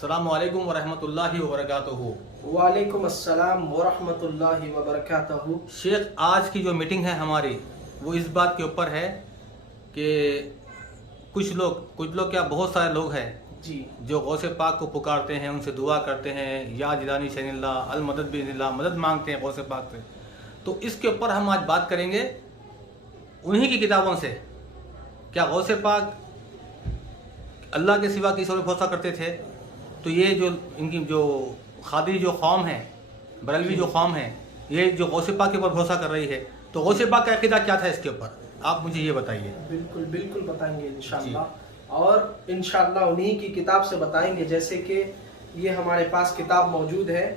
अस्सलामु अलैकुम वरहमतुल्लाहि वबरकातुहू। वालेकुम अस्सलाम वरहमतुल्लाहि वबरकातुहू। शेख, आज की जो मीटिंग है हमारी वो इस बात के ऊपर है कि कुछ लोग क्या बहुत सारे लोग हैं जी जो गौसे पाक को पुकारते हैं, उनसे दुआ करते हैं, या जिलानी शनिल्ला अल मदद बिल्ला, मदद मांगते हैं गौसे पाक से। तो इसके ऊपर हम आज बात करेंगे उन्हीं की किताबों से। क्या गौसे पाक अल्लाह के सिवा किसी और पे भरोसा करते थे? तो ये जो इनकी जो खादी जो कौम है, बरेलवी जो कौम है, ये जो गौसे पाक के ऊपर भरोसा कर रही है, तो गौसे पाक का अकीदा क्या था इसके ऊपर, आप मुझे ये बताइए। बिल्कुल बिल्कुल बताएंगे इंशाअल्लाह, और इंशाअल्लाह उन्हीं की किताब से बताएंगे। जैसे कि ये हमारे पास किताब मौजूद है,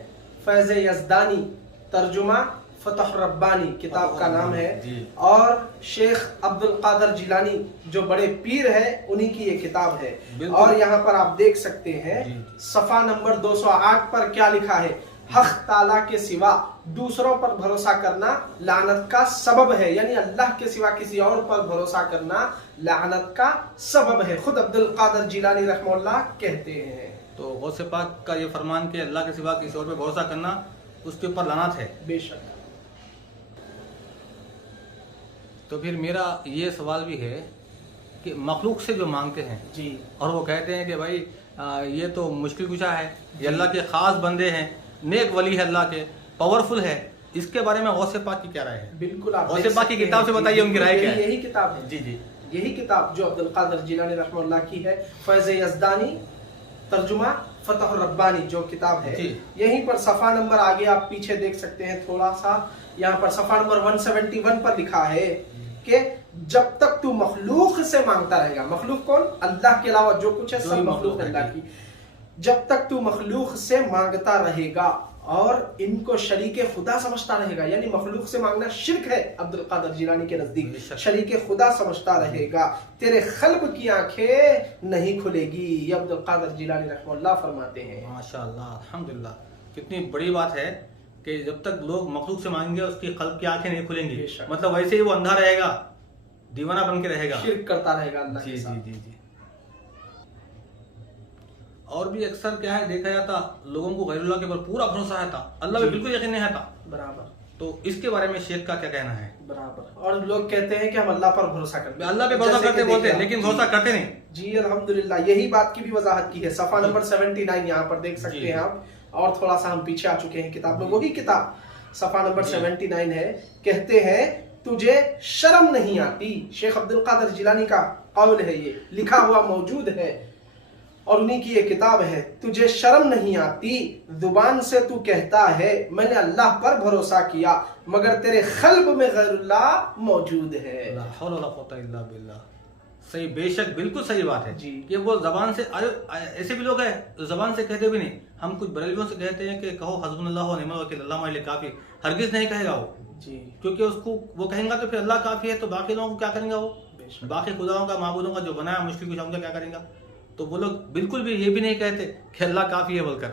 फैज़ यज़दानी तर्जुमा फतह रब्बानी किताब का नाम है, और शेख अब्दुल कादर जिलानी जो बड़े पीर है उन्हीं की ये किताब है। और यहाँ पर आप देख सकते हैं सफ़ा नंबर 208 पर क्या लिखा है, हक ताला के सिवा दूसरों पर भरोसा करना लानत का सबब है। यानी अल्लाह के सिवा किसी और पर भरोसा करना लानत का सबब है, खुद अब्दुल कादर जिलानी रहमतुल्लाह कहते हैं। तो गौसे पाक का ये फरमान कि अल्लाह के सिवा किसी और पर भरोसा करना उसके ऊपर लानत है। बेशक। तो फिर मेरा ये सवाल भी है कि मखलूक से जो मांगते हैं जी, और वो कहते हैं कि भाई ये तो मुश्किल कुशा है, ये अल्लाह के खास बंदे हैं, नेक वली है, अल्लाह के पावरफुल है, इसके बारे में गौसे पाक की क्या राय है? बिल्कुल आप गौसे पाक की किताब से बताइए उनकी राय क्या है। यही किताब है जी जी, यही किताब जो अब्दुल कादर जिलानी रहमतुल्लाह की है, फैज़ यज़दानी तर्जुमा फतह रब्बानी जो किताब है। यहीं पर सफ़ा नंबर आगे आप पीछे देख सकते हैं थोड़ा सा, यहाँ पर सफ़ा नंबर 171 पर लिखा है कि जब तक तू मखलूक से मांगता रहेगा, मखलूक कौन? अल्लाह के अलावा जो कुछ है सब मखलूक अल्लाह की। जब तक तू मखलूक से मांगता रहेगा और इनको शरीके खुदा समझता रहेगा, यानी मखलूक से मांगना शिर्क है अब्दुल कादर जिलानी के नजदीक, शरीके खुदा समझता रहेगा, तेरे क़ल्ब की आंखें नहीं खुलेगी। ये अब्दुल कादर जिलानी रहमतुल्लाह फरमाते हैं। माशाअल्लाह, अल्हम्दुलिल्लाह। कितनी बड़ी बात है कि जब तक लोग मखलूक से मांगेंगे उसकी क़ल्ब की आंखें नहीं खुलेंगी, मतलब वैसे ही वो अंधा रहेगा, दीवाना बन के रहेगा, शिर्क करता रहेगा अल्लाह के साथ। जी जी जी। और भी अक्सर क्या है देखा जाता, लोगों को गैरुल्लाह के ऊपर पूरा भरोसा है था, अल्लाह पे बिल्कुल यकीन नहीं था। बराबर। तो इसके बारे में शेख का क्या कहना है? बराबर। और लोग कहते हैं कि हम अल्लाह पर भरोसा करते हैं, अल्लाह पे भरोसा करते बोलते हैं, लेकिन भरोसा करते नहीं। जी अल्हम्दुलिल्लाह, यही बात की भी वजाहत की है। सफ़ा नंबर 79 यहाँ पर देख सकते हैं आप, और थोड़ा सा हम पीछे आ चुके हैं किताब में। वही किताब सफ़ा नंबर 79 है। कहते हैं तुझे शर्म नहीं आती, शेख अब्दुल कादर जिलानी का कौल है, ये लिखा हुआ मौजूद है और उन्हीं की ये किताब है। तुझे शर्म नहीं आती, जुबान से तू कहता है मैंने अल्लाह पर भरोसा किया, मगर तेरे क़ल्ब में गैरुल्लाह मौजूद है। ला हौला वला कुव्वता इल्ला बिल्लाह। सही, बेशक बिल्कुल सही बात है जी। कि वो जबान से, ऐसे भी लोग हैं जो जबान से कहते भी नहीं। हम कुछ बरेलवियों से कहते हैं कि कहो हस्बुनल्लाह व निअमल वकील, अल्लाह हमारे लिए काफी, हरगिज नहीं कहेगा वो जी, क्योंकि उसको वो कहेंगे तो फिर अल्लाह काफी है, तो बाकी लोगों को क्या करेंगे वो, बाकी खुदाओं का माबूदों का जो बनाया मुश्किल कुछ उनका क्या करेंगे? तो वो लोग बिल्कुल भी ये भी नहीं कहते कि अल्लाह काफी है बोलकर।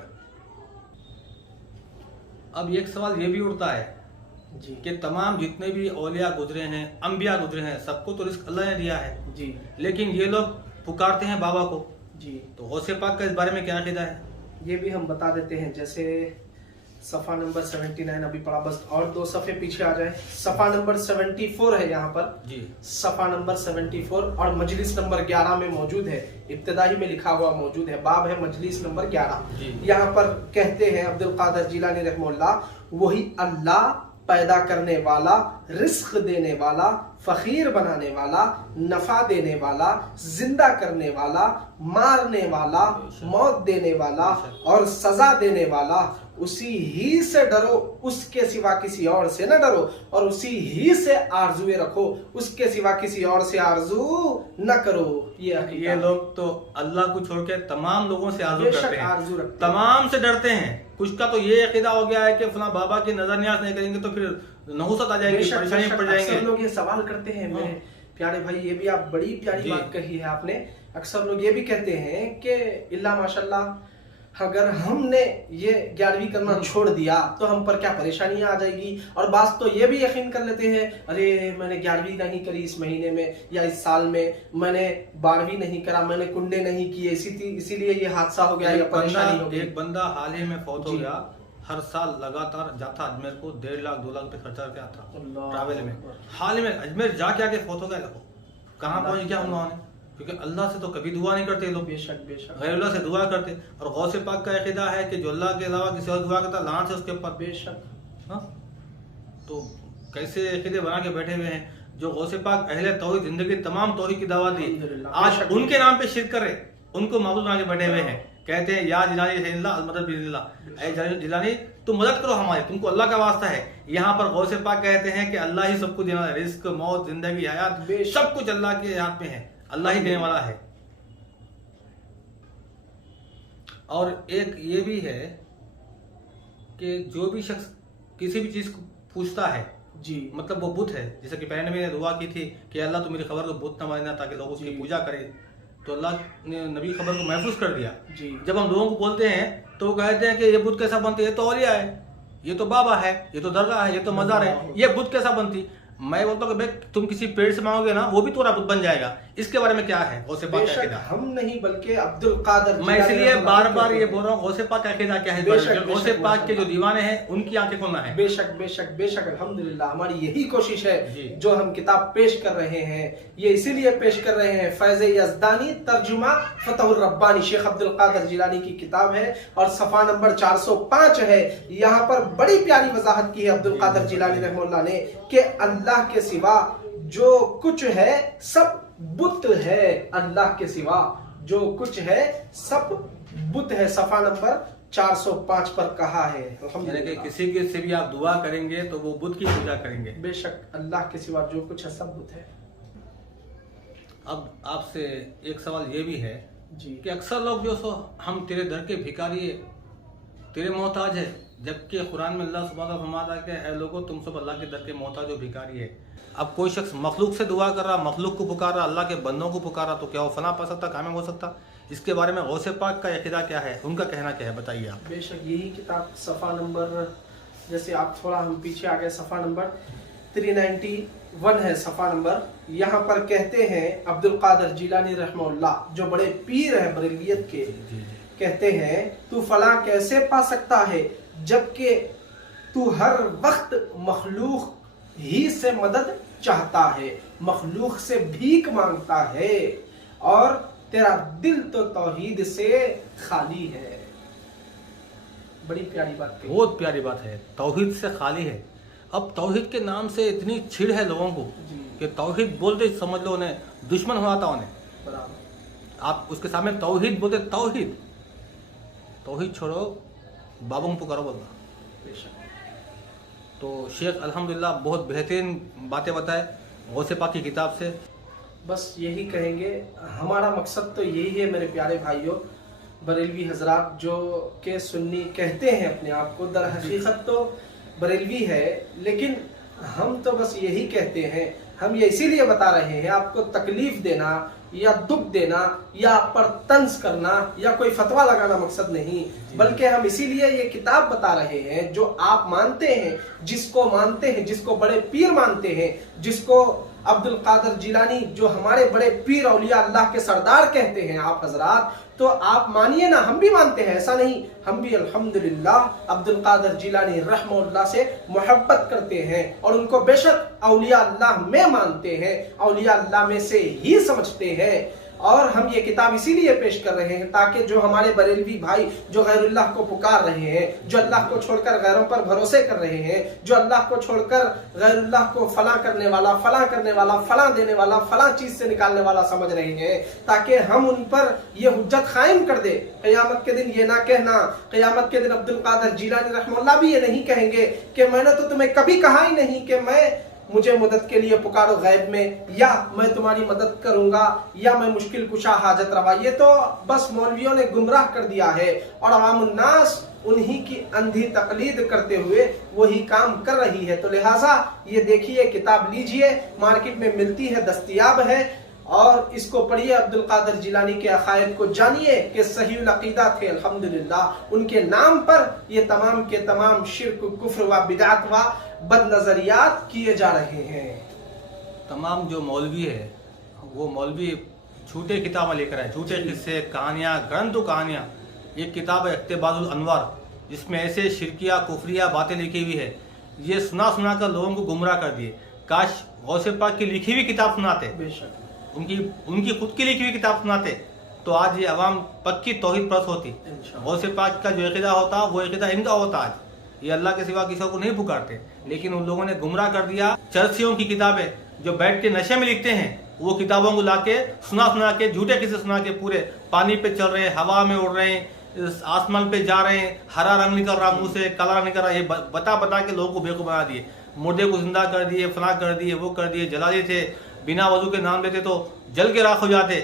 अब एक सवाल ये भी उठता है जी कि तमाम जितने भी औलिया गुजरे हैं, अंबिया गुजरे हैं, सबको तो रिस्क अल्लाह ने दिया है जी, लेकिन ये लोग पुकारते हैं बाबा को। जी, तो गौसे पाक का इस बारे में क्या अकीदा है? ये भी हम बता देते हैं। जैसे सफ़ा नंबर 79 अभी पढ़ा, बस और 2 सफ़े पीछे आ जाए। सफ़ा नंबर 74 है यहाँ पर जी, सफ़ा नंबर 74 और मजलिस नंबर 11 में मौजूद है, इब्तिदाई में लिखा हुआ मौजूद है, बाब है मजलिस नंबर 11। यहाँ पर कहते हैं अब्दुल कादर जिलानी रहमतुल्लाह, वही अल्लाह पैदा करने वाला, रिस्क देने वाला, फकीर बनाने वाला, नफा देने वाला, जिंदा करने वाला, मारने वाला, मौत देने वाला और सजा देने वाला, उसी ही से डरो, उसके सिवा किसी और से न डरो, और उसी ही से आरजुए रखो, उसके सिवा किसी और से आरजू न करो। ये लोग तो अल्लाह को छोड़ के तमाम लोगों से आरजू करते हैं, आरजू रखते हैं, तमाम से डरते हैं। कुछ का तो ये अकीदा हो गया है कि फला बाबा की नजर न्याज नहीं करेंगे तो फिर नहुसत आ जाएगी, परेशानी पड़ जाएंगे। अक्सर लोग ये सवाल करते हैं मेरे प्यारे भाई, ये भी आप बड़ी प्यारी बात कही है आपने। अक्सर लोग ये भी कहते हैं कि इल्ला माशाल्लाह अगर हमने ये 11वीं करना छोड़ दिया तो हम पर क्या परेशानियां आ जाएगी। और बात तो ये भी यकीन कर लेते हैं, अरे मैंने 11वीं नहीं करी इस महीने में या इस साल में, मैंने 12वीं नहीं करा, मैंने कुंडे नहीं किए, इसीलिए ये हादसा हो गया या परेशानी हो गई। एक बंदा हाल ही में फौत हो गया, हर साल लगातार जाता अजमेर को, 1.5 लाख 2 लाख रुपए खर्चा करके आता ट्रैवल में। हाल ही में अजमेर जाके आके फौत हो गया, कहाँ पहुंच गया उन्होंने, क्योंकि अल्लाह से तो कभी दुआ नहीं करते लोग, बेशक बेशक गैरुल्लाह से दुआ करते। और गौसे पाक का अकीदा है कि जो अल्लाह के अलावा किसी और दुआ करता लानत से उसके ऊपर। बेशक। हाँ, तो कैसे अकीदे बना के बैठे हुए हैं जो गौसे पाक अहले तौहीद जिंदगी तमाम तौहीद की दावत दी, आज उनके नाम पे शिरक करे, उनको माबूद बना के बैठे हुए हैं। कहते हैं या जिलानी सैयदुल्लाह अल मदद बिल्लाह, ऐ जिलानी तुम मदद करो हमारी, तुमको अल्लाह का वास्ता है। यहाँ पर गौसे पाक कहते हैं कि अल्लाह ही सबको देने वाला है, रिस्क मौत जिंदगी हयात सब कुछ अल्लाह के हाथ में है, अल्लाह ही देने वाला है। और एक ये भी है कि जो भी शख्स किसी भी चीज को पूछता है जी, मतलब वो बुत है, जैसे कि पहले मैंने दुआ की थी कि अल्लाह तो मेरी खबर को बुत न मानना ताकि लोग उसकी पूजा करें, तो अल्लाह ने नबी खबर को महफूज कर दिया जी। जब हम लोगों को बोलते हैं तो वो कहते हैं कि ये बुत कैसा बनती है, ये तो औलिया है, ये तो बाबा है, ये तो दरगाह है, ये तो मजार है, ये बुत कैसा बनती। मैं बोलता हूँ कि तुम किसी पेड़ से मांगोगे ना वो भी तुम्हारा बुत बन जाएगा। इसके बारे में क्या है गौसे पाक का अकीदा? हम नहीं बल्कि अब्दुल कादर, मैं इसलिए बार बार ये बोल रहा हूँ गौसे पाक का अकीदा क्या है। गौसे पाक के जो दीवाने हैं उनकी आंखें खोलना है। बेशक बेशक बेशक अल्हम्दुलिल्लाह, हमारी यही कोशिश है जो हम किताब पेश कर रहे हैं, ये इसीलिए पेश कर रहे हैं। फैज़ यज़दानी तर्जुमा फतहुर रब्बानी शेख अब्दुल कादर जिलानी की किताब है और सफ़ा नंबर 405 है। यहाँ पर बड़ी प्यारी वजाहत की है अब्दुल कादर जिलानी रहमतुल्लाह ने कि अल्लाह के सिवा जो कुछ है सब बुत है, अल्लाह के सिवा जो कुछ है सब बुत है। सफ़ा नंबर 405 पर कहा है। यानी कि किसी के से भी आप दुआ करेंगे तो वो बुत की पूजा करेंगे। बेशक अल्लाह के सिवा जो कुछ है सब बुत है। अब आपसे एक सवाल ये भी है जी कि अक्सर लोग जो सो हम तेरे दर के भिखारी है, तेरे मोहताज है, जबकि कुरान में अल्लाह सुब्हानहू व तआला फरमाता है कि ऐ लोगों तुम सब अल्लाह के दर के मोहताज और भिखारी है। अब कोई शख्स मखलूक से दुआ कर रहा, मखलूक को पुकार रहा, अल्लाह के बंदों को पुकार रहा, तो क्या वो फना पा सकता, कामयाब हो सकता? इसके बारे में गौसे पाक का अकीदा क्या है, उनका कहना क्या है, बताइए आप। बेशक यही किताब सफ़ा नंबर, जैसे आप थोड़ा हम पीछे आ गए, सफ़ा नंबर 391 है सफ़ा नंबर। यहाँ पर कहते हैं अब्दुल कादर जिलानी रहमतुल्लाह जो बड़े पीर है बरेलियत के, कहते हैं तू फला कैसे पा सकता है जबकि तू हर वक्त मखलूक ही से मदद चाहता है, मखलूक से भीख मांगता है और तेरा दिल तो तौहीद से खाली है। बड़ी प्यारी बात कही। बहुत प्यारी बात है, तौहीद से खाली है। अब तौहीद के नाम से इतनी छिड़ है लोगों को कि तौहीद बोलते समझ लो उन्हें दुश्मन होता उन्हें। बराबर। आप उसके सामने तौहीद बोलते, तौहीद तौहीद छोड़ो बाबों को पुकारो बोलना। बेशक। तो शेख अल्हम्दुलिल्लाह बहुत बेहतरीन बातें बताए गौसे पाक की किताब से। बस यही कहेंगे, हमारा मकसद तो यही है मेरे प्यारे भाइयों, बरेलवी हजरात जो के सुन्नी कहते हैं अपने आप को, दर हकीकत तो बरेलवी है, लेकिन हम तो बस यही कहते हैं। हम ये इसीलिए बता रहे हैं, आपको तकलीफ देना या दुख देना या आप पर तंज करना या कोई फतवा लगाना मकसद नहीं, बल्कि हम इसीलिए ये किताब बता रहे हैं जो आप मानते हैं, जिसको मानते हैं, जिसको बड़े पीर मानते हैं, जिसको अब्दुल कादर जिलानी जो हमारे बड़े पीर औलिया अल्लाह के सरदार कहते हैं आप हजरात, तो आप मानिए ना, हम भी मानते हैं, ऐसा नहीं, हम भी अल्हम्दुलिल्लाह अब्दुल कादर जिलानी रहमतुल्लाह से मोहब्बत करते हैं और उनको बेशक औलिया अल्लाह में मानते हैं, औलिया अल्लाह में से ही समझते हैं। और हम ये किताब इसीलिए पेश कर रहे हैं ताकि जो हमारे बरेलवी भाई जो गैरुल्लाह को पुकार रहे हैं, जो अल्लाह को छोड़कर गैरों पर भरोसे कर रहे हैं, जो अल्लाह को छोड़कर गैरुल्लाह को फला करने वाला, फला करने वाला, फला देने वाला, फला चीज से निकालने वाला समझ रहे हैं, ताकि हम उन पर ये हुज्जत कायम कर दे। क़यामत के दिन ये ना कहना, क़यामत के दिन अब्दुल कादर जिलानी रहमतुल्लाह भी ये नहीं कहेंगे कि मैंने तो तुम्हें कभी कहा ही नहीं कि मुझे मदद के लिए पुकारो गैब में, या मैं तुम्हारी मदद करूंगा, या मैं मुश्किल कुशा हाजत रवा। ये तो बस मौलवियों ने गुमराह कर दिया है और अवामुन्नास उन्हीं की अंधी तकलीद करते हुए वही काम कर रही है। तो लिहाजा ये देखिए, किताब लीजिए, मार्केट में मिलती है, दस्तयाब है اور اس کو پڑھیے، عبد القادر جیلانی کے عقائد کو جانیے کہ صحیح العقیدہ تھے الحمدللہ. ان کے نام پر یہ تمام کے تمام شرک، کفر و بدعت و بد نظریات کیے جا رہے ہیں. تمام جو مولوی ہے وہ مولوی جھوٹے کتابیں لے کر آئے، جھوٹے قصے، کہانیاں، گرندو کہانیاں. ایک کتاب ہے اقتباس الانوار، جس میں ایسے شرکیہ کفریہ باتیں لکھی ہوئی ہے، یہ سنا سنا کر لوگوں کو گمراہ کر دیے. کاش غوث پاک کی لکھی ہوئی کتاب سناتے، بے شک ان کی خود کی لکھی ہوئی کتاب سناتے تو آج یہ عوام پکی توحید پرست ہوتی. غوث پاک کا جو عقیدہ ہوتا وہ عقیدہ ان کا ہوتا. آج یہ اللہ کے سوا کسی کو نہیں پکارتے، لیکن ان لوگوں نے گمراہ کر دیا. چرسیوں کی کتابیں جو بیٹھ کے نشے میں لکھتے ہیں، وہ کتابوں کو لا کے سنا کے جھوٹے قصے سنا کے پورے پانی پہ چل رہے ہیں، ہوا میں اڑ رہے ہیں، آسمان پہ جا رہے ہیں، ہرا رنگ نکل رہا منہ سے، کالا رنگ نکل رہا، یہ بتا کے لوگوں کو بیوقوف بنا دیے. مردے کو زندہ کر دیے، فلاں کر دیے، وہ کر دیے، جلا دیے تھے، بنا وضو کے نام لیتے تو جل کے راکھ ہو جاتے.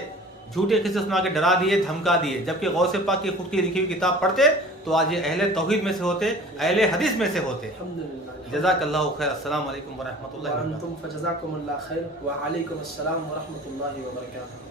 جھوٹے قصے سنا کے ڈرا دیے، دھمکا دیے. جبکہ غوث پاک کی خود کی لکھی ہوئی کتاب پڑھتے تو آج یہ اہل توحید میں سے ہوتے، اہل حدیث میں سے ہوتے. جزاک اللہ خیر. السلام علیکم ورحمۃ اللہ وبرکاتہ. وانتم فجزاکم اللہ خیر. وعلیکم السلام ورحمۃ اللہ وبرکاتہ.